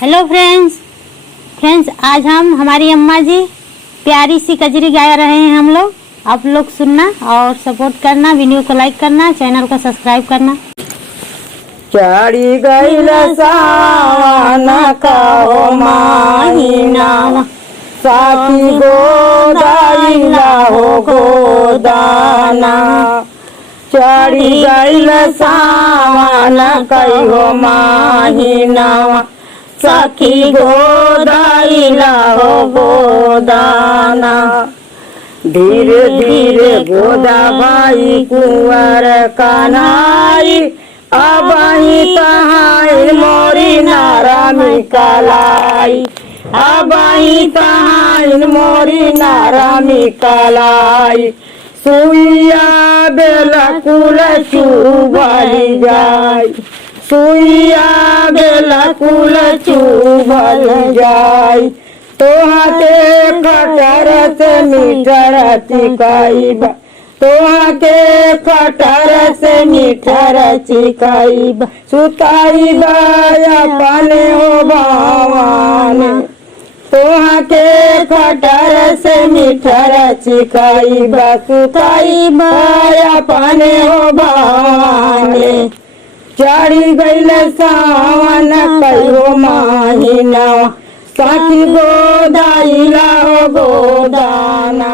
Hello friends आज हम हमारी अम्मा जी प्यारी सी कजरी गा रहे हैं। हम लोग आप लोग सुनना और सपोर्ट करना, वीडियो को लाइक करना, चैनल को सब्सक्राइब करना। चढ़ी गईल सावन का महीना, साथी गोदाइला हो गोदाना। चढ़ी गईल सावन कहो महीना, सखी गोदाइला हो गोदाना। धीरे धीरे गोदा भाई कुंवर कन्हाई, अब तहाई मोरी नारा मिकलाई। अब तहाई मोरी नारा मिकलाई। सुइया बेला कुल चुभल जाय, सुइया बेला कुल चुभल जाय। तोहते खटर से मीठर चिकाईबा, तोहके खटर से मीठर चिकाईबा। सुताईबा अपने हो भवाने, तोहके खटर से मीठर चिकाईबा। सुताईबा अपने हो भवाने। चढ़ी गईल सावन कहो महीना, सखी गोदाइला हो गोदाना।